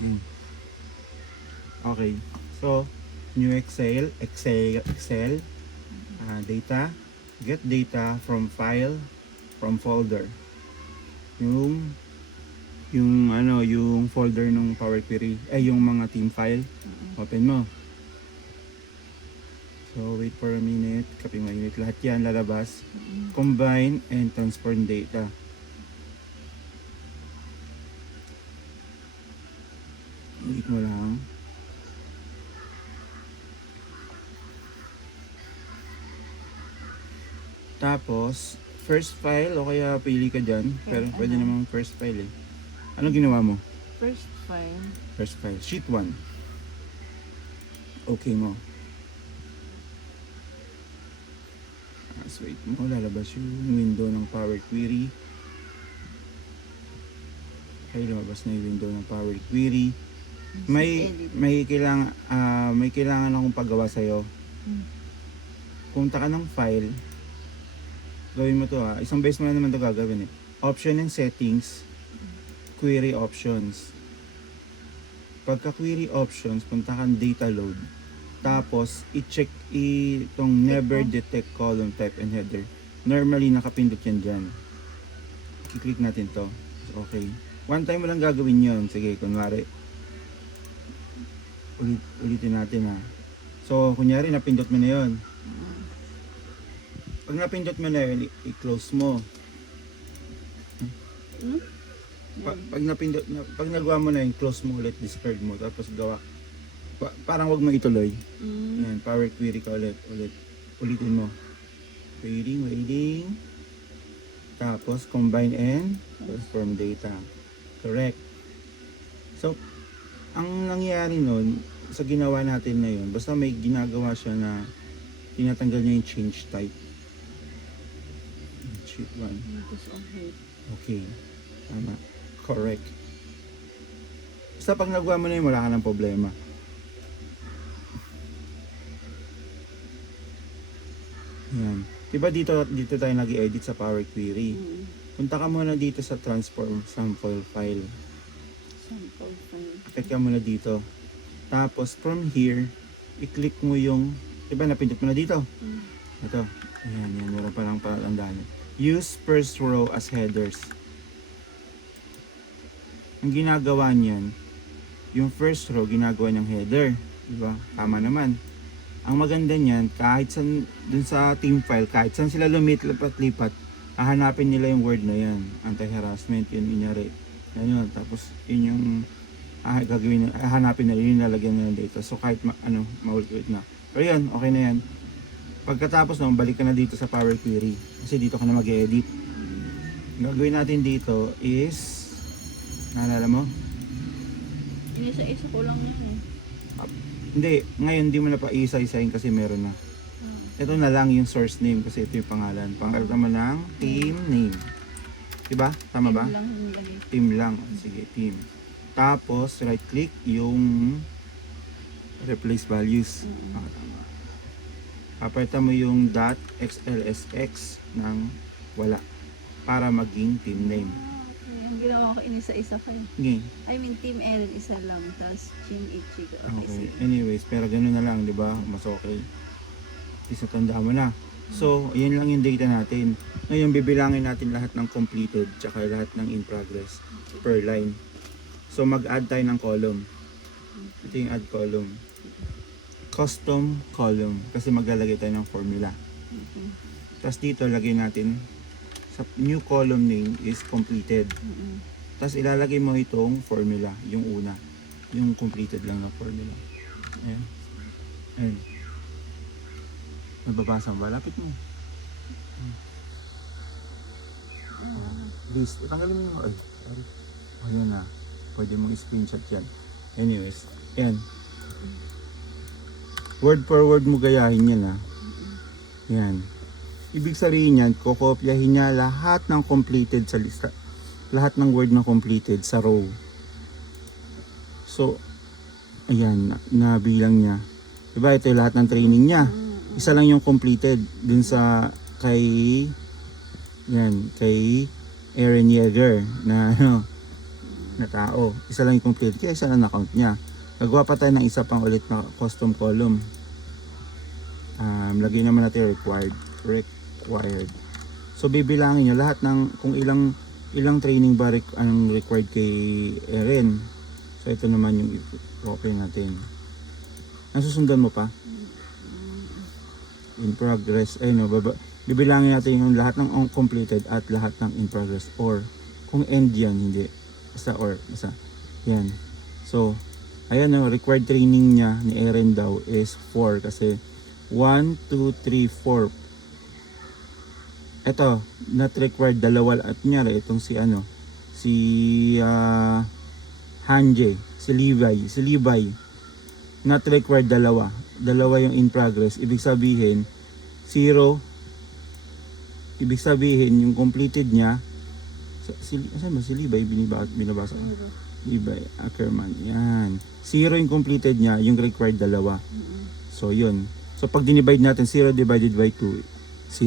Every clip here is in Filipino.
Ayan. Okay. So, new Excel, data, get data from file, from folder. Yung folder ng Power Query, yung mga team file, open mo. So, wait for a minute, copy mainit, lahat yan lalabas. Combine and transform data. Wait mo lang. Tapos, first file o kaya pili ka dyan. Pero pwede namang first file eh. Anong ginawa mo? First file. First file. Sheet 1. Okay mo. Tapos wait mo. Lalabas yung window ng Power Query. Okay, lumabas na yung window ng Power Query. May kailangan akong paggawa sa'yo. Punta ka ng file. Gawin mo to ha. Isang beses mo na naman to gagawin eh. Option and settings. Query options. Pagka query options, punta kang data load. Tapos, i-check itong never detect column type and header. Normally, nakapindot yan dyan. I-click natin to. Okay. One time mo lang gagawin yon. Sige, kunwari. Ulitin natin ha. So, kunyari, napindot mo na yon. Pag napindot mo na yun, i-close mo. Pag nagawa mo na yun, close mo ulit, discard mo, tapos gawa. Parang wag mo ituloy. Yan, Power Query ka ulit. Ulitin mo. Waiting. Tapos, combine and transform data. Correct. So, ang nangyayari nun, sa ginawa natin na yun, basta may ginagawa siya na tinatanggal niya yung change type. Sheet 1. Okay. Tama. Correct. Basta pag nagawa mo na yun, wala ka ng problema. Yan. Diba dito tayo nag-edit sa Power Query? Punta ka muna dito sa transform sample file. Click ka muna dito. Tapos from here, i-click mo yung, diba napindot mo na dito? Ito. Ayan, meron pa lang palandaan. Use first row as headers. Ang ginagawa niyan, yung first row ginagawa niyang header, di ba? Tama naman. Ang maganda niyan, kahit saan dun sa team file, kahit saan sila lumipat-lipat, hahanapin nila yung word na yan. Anti-harassment, yun inyari. Yan yun. Tapos yun yung gagawin, hahanapin na yun, lalagyan na ng data. So kahit maulit-ulit na. Pero yun, okay na yan. Pagkatapos nun, balik ka na dito sa Power Query. Kasi dito ka na mag-edit. Gagawin natin dito is, naalala mo? Inisa-isa ko lang yun eh. Hindi, ngayon hindi mo na pa isa-isahin kasi meron na. Ito na lang yung source name kasi ito yung pangalan. Pangalan mo ng team name. Diba? Tama ba? Team lang nilagay. Team lang. Sige, team. Tapos, right click yung replace values. Tama. Papalitan mo yung .xlsx ng wala para maging team name. Okay. Ang ginawa ko, inisa-isa ko eh. Okay. I mean, Team Erin isa lang, tapos Team Ichigo. Okay. Anyways, pero ganoon na lang, di ba? Mas okay. Isa tanda mo na. So, ayan lang yung data natin. Ngayon, bibilangin natin lahat ng completed tsaka lahat ng in progress per line. So, mag-add tayo ng column. Ito yung add column. Custom column kasi maglalagay tayo ng formula. Tapos dito lagay natin sa new column name is completed. Tapos ilalagay mo itong formula, yung una, yung completed lang na formula. Ayan. Ayan. Nababasa mo ba? Lapit mo. List. Tanggalin mo yung ayun na. Pwede mong screenshot yan. Anyways. Ayan. Word for word mo gayahin yan ha. Yan. Ibig sabihin yan, kokopyahin niya lahat ng completed sa lista. Lahat ng word na completed sa row. So, ayan, nabilang niya. Diba, ito yung lahat ng training niya. Isa lang yung completed dun sa kay Eren Yeager na na tao. Isa lang yung complete, kaya isa lang na-count niya. Gagawa pa tayo ng isa pang ulit na custom column. Lagay naman natin required. So bibilangin nyo lahat ng kung ilang training ba ang required kay Erin. So ito naman yung open natin. Nasusundan mo pa? In progress. Ay no, bibilangin natin yung lahat ng completed at lahat ng in progress, or kung end yan, hindi. Basta or, basta. Yan. So, ayan no, required training niya ni Erin daw is 4 kasi 1, 2, 3, 4. Ito, not required dalawa at nyari itong si Hanje, si Levi. Not required dalawa yung in progress. Ibig sabihin 0. Ibig sabihin yung completed niya saan ba si Levi binabasa ko? Levi Ackerman. Yan. 0 yung completed niya, yung required dalawa. So yun. So pag dinivide natin 0 divided by 2,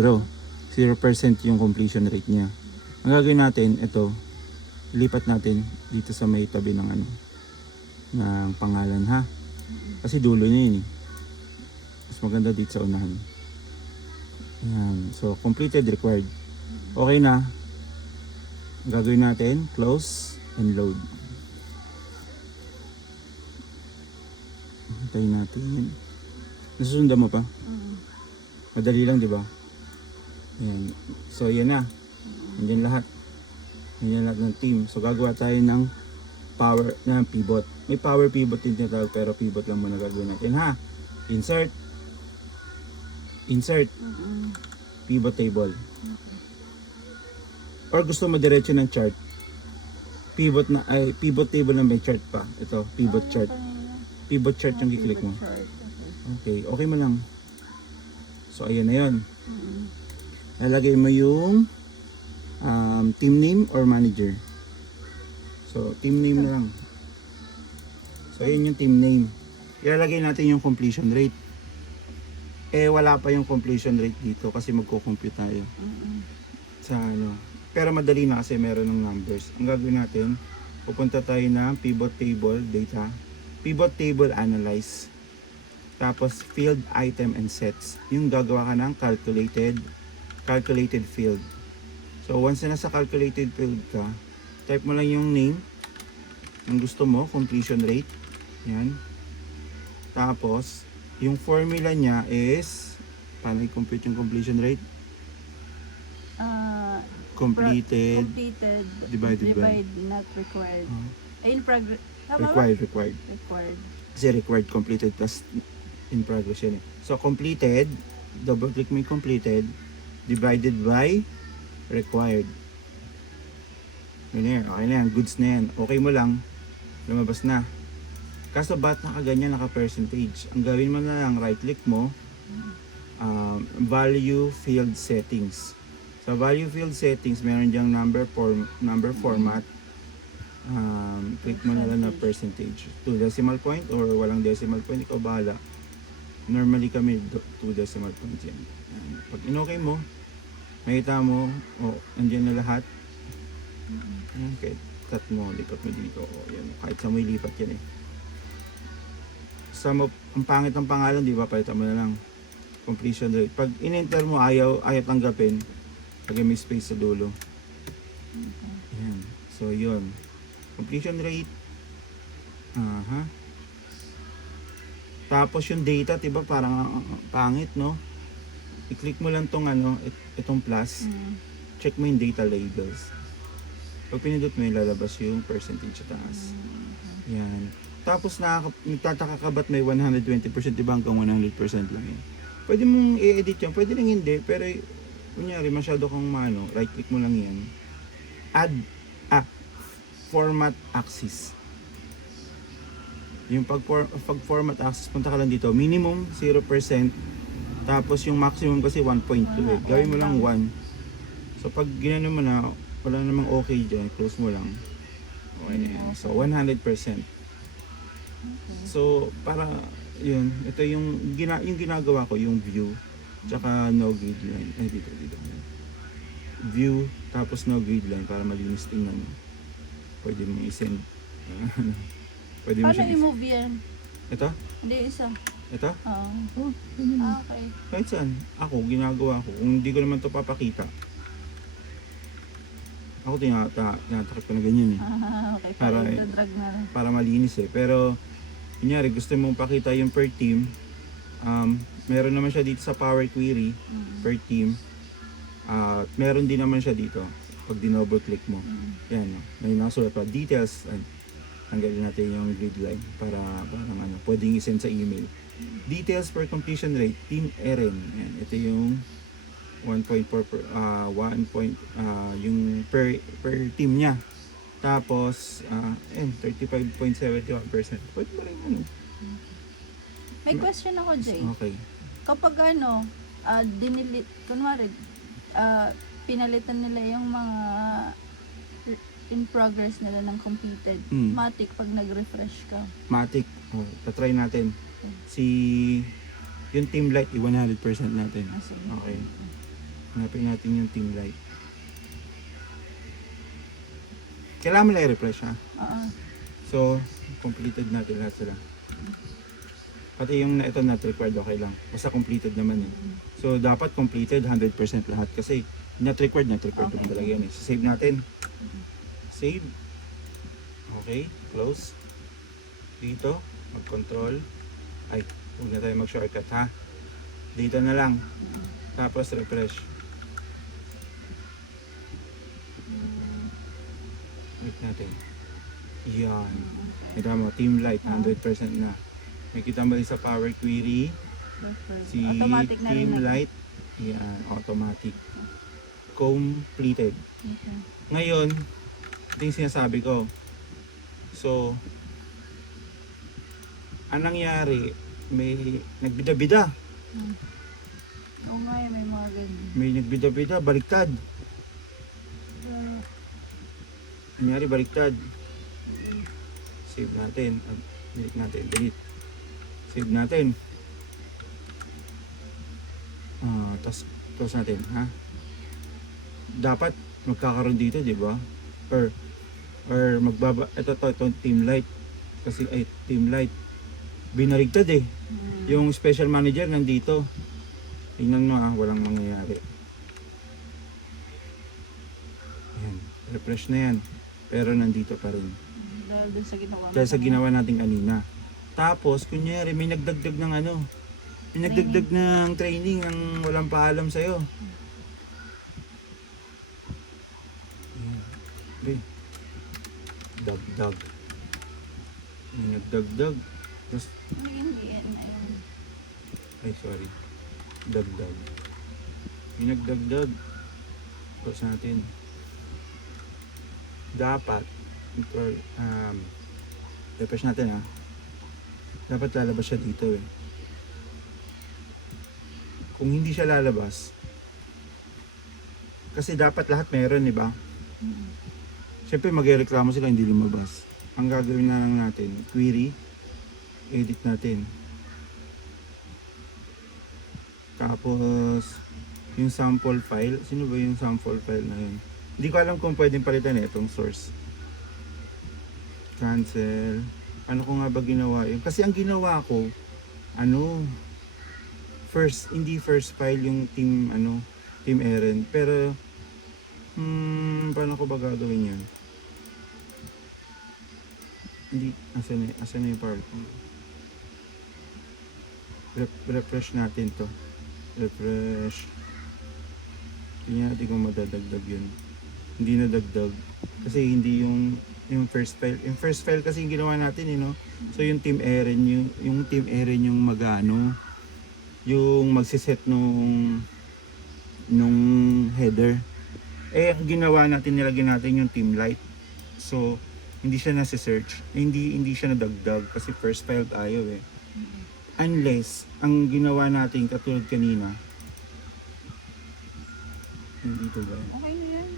0. 0% yung completion rate niya. Ang gagawin natin, ito, ilipat natin dito sa may tabi ng ng pangalan ha. Kasi dulo niya yun eh. Mas maganda dito sa unahan. Ayan. So completed, required. Okay na. Ang gagawin natin, close and load. Hintayin natin. Nasusundan mo pa? Madali lang, di ba? Ayan. So, yan na. Yan lahat. Yan lahat ng team. So, gagawa tayo ng power na pivot. May power pivot din tinatawag, pero pivot lang muna gagawin natin, ha? Insert. Pivot table. Or gusto mo diretso ng chart. Pivot table na may chart pa. Ito, pivot chart. Pivot chart yung i-click mo. Okay, okay mo lang. So, ayan na yun. Lalagay mo yung team name or manager. So, team name na lang. So, ayan yung team name. Ilalagay natin yung completion rate. Wala pa yung completion rate dito kasi magko-compute tayo. Sa Pero madali na kasi meron ng numbers. Ang gagawin natin, pupunta tayo ng pivot table data. Pivot table analyze. Tapos field item and sets. Yung gagawa ka ng calculated field. So once na nasa calculated field ka, type mo lang yung name ng gusto mo, completion rate. Yan. Tapos yung formula niya is paano i-compute yung completion rate? Completed divided by not required. In progress. Required. Kasi required, completed plus in progress yan eh. So completed, double click mo yung completed, divided by required. Ganyan, okay na yan, goods na yan. Okay mo lang, lumabas na. Kaso ba't nakaganyan, naka-percentage? Ang gawin mo na lang, right click mo, value field settings. Sa value field settings, meron diyang number format. Click mo na lang na percentage. 2 decimal point or walang decimal point, ikaw bahala. Normally kami 2 decimal points yan. Pag in-okay mo, makita mo, andyan na lahat. Okay, cut mo, lipat mo dito. Yan. Kahit sa mo ilipat yan eh. Ang pangit ng pangalan, di ba? Palitan mo na lang. Completion rate. Pag in-enter mo, ayaw tanggapin. Lagay may space sa dulo. Ayan. So, yun. Completion rate. Tapos yung data, diba parang pangit, no? I-click mo lang tong itong plus. Check mo yung data labels. Pag pinindot mo, lalabas yung percentage sa taas. Yan. Tapos nagtataka ka ba't may 120%, diba hanggang 100% lang yan. Pwede mong i-edit yan, pwede lang hindi, pero kunyari masyado kang right click mo lang yan. Add format axis. Yung pag format axis, punta ka lang dito, minimum 0%, tapos yung maximum kasi 1.2 eh. Gawin mo lang 1. So pag ginano mo na, wala namang okay dyan, close mo lang. Okay na yan. So 100%. So para yun, ito yung ginagawa ko, yung view tsaka no grid line. Dito. View tapos no grid line para malinis tingnan mo. pwede mong i-send. Pwede mo Paano siyang i-move yan? Ito? Hindi, isa. Ito? Oo. Oh, ganyan. Okay. Kahit saan. Ako, ginagawa ko. Kung hindi ko naman to papakita. Ako tinatakip ko na ganyan eh. Okay. Para- Para drag na lang. Para malinis eh. Pero, kunyari, gusto mong pakita yung per team. Meron naman siya dito sa Power Query per team. At meron din naman siya dito pag dinoble click mo. Yan, no? May nasulat pa details. Tanggalin natin yung grid line para parang pwedeng i-send sa email. Details per completion rate, Team Eren. Yan, ito yung 1.4 per, yung per team niya. Tapos 35.71%. Pwede ba rin May question ako, Jay. Okay. Kapag dinilit, kunwari, pinalitan nila yung mga in progress nila ng completed. Matic pag nag-refresh ka. Matic. Tatry natin. Yung Team Light, 100% natin. Sige. Okay. Hanapin natin yung Team Light. Kailangan mo lang i-refresh ha. Oo. So, completed natin lahat sila. Pati yung ito not required, okay lang. Basta completed naman eh. So, dapat completed 100% lahat. Kasi not required Okay. naman talaga yan eh. So, save natin. Save. Okay, close. Dito, mag-control. Ay, huwag na tayo mag-shortcut ha. Dito na lang. Tapos refresh. Wait natin. Yan. Kita mo, Team Light, 100% na. May kita mo rin sa Power Query. Refresh. Si Automatic na rin Team na. Light. Yan, automatic. Completed. Okay. Ngayon, ito yung sinasabi ko. So, anong nangyari? May nagbida-bida. Oo nga, may mga ganyan. May nagbida-bida, baliktad. Nangyari, baliktad. Save natin. Delete natin. Delete. Save natin. Tapos, close natin. Ha? Dapat magkakaroon dito, di ba? Or ito Team Light. Kasi, Team Light. Binarigtad eh. Yung special manager nandito. Tingnan mo walang mangyayari. Ayan, refresh na yan. Pero nandito pa rin. Dahil dun sa ginawa mo. Dahil sa ginawa natin kanina. Tapos, kunyari, may nagdagdag ng may nagdagdag ng training ang walang paalam sa'yo. Ayan. Okay. Dagdag. May nagdagdag. Tapos, Hindi yan na yun. ay sorry. Dagdag. May nagdagdag. Close natin. Dapat refresh natin ha. Dapat lalabas siya dito eh. Kung hindi siya lalabas, kasi dapat lahat meron, di ba? Siyempre magrereklamo sila hindi lumabas. Ang gagawin na lang natin, query, edit natin. Tapos yung sample file, sino ba yung sample file na yun? Hindi ko alam kung pwedeng palitan itong source. Cancel. Ano ko nga ba ginawa yun? Kasi ang ginawa ko, hindi first file yung Team Eren. Pero, paano ko ba gagawin yun? Hindi, asan na yung part? Refresh natin to. Refresh. Tingnan natin kung madadagdag yun. Hindi nadagdag. Kasi hindi yung first file. Yung first file kasi yung ginawa natin, no? So yung Team Eren, yung Team Eren yung yung magsiset nung header. Ang ginawa natin, nilagyan natin yung Team Light. So, hindi siya nasi-search. Hindi siya nadagdag kasi first file tayo eh. Unless, ang ginawa natin katulad kanina, hindi to ba? Okay na yan.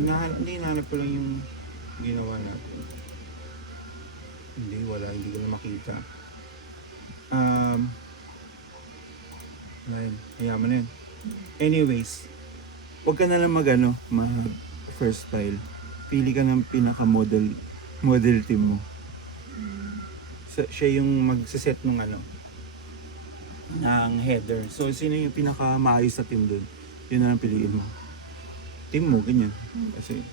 Hindi, hinahanap ko lang yung ginawa natin. Hindi ko na makita. Hayaan mo na yun. Anyways, huwag ka na lang mag first file. pili ka ng model team mo. Siya yung magsiset ng ng header. So, sino yung pinakamaayos na team dun? Yun na lang piliin mo. Team mo, ganyan. Kasi,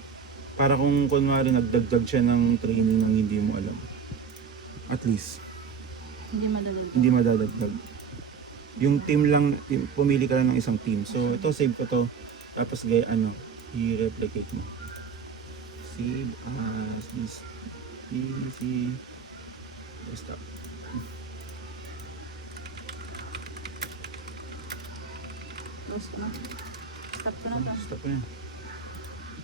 para kung kunwari nagdagdag siya ng training ng hindi mo alam. At least, hindi madadagdag. Yung team lang, pumili ka lang ng isang team. So, ito, save ko to. Tapos, i-replicate mo. Save as this. Easy. Stop. Close ko na. Stop ko na to. Stop ko yan.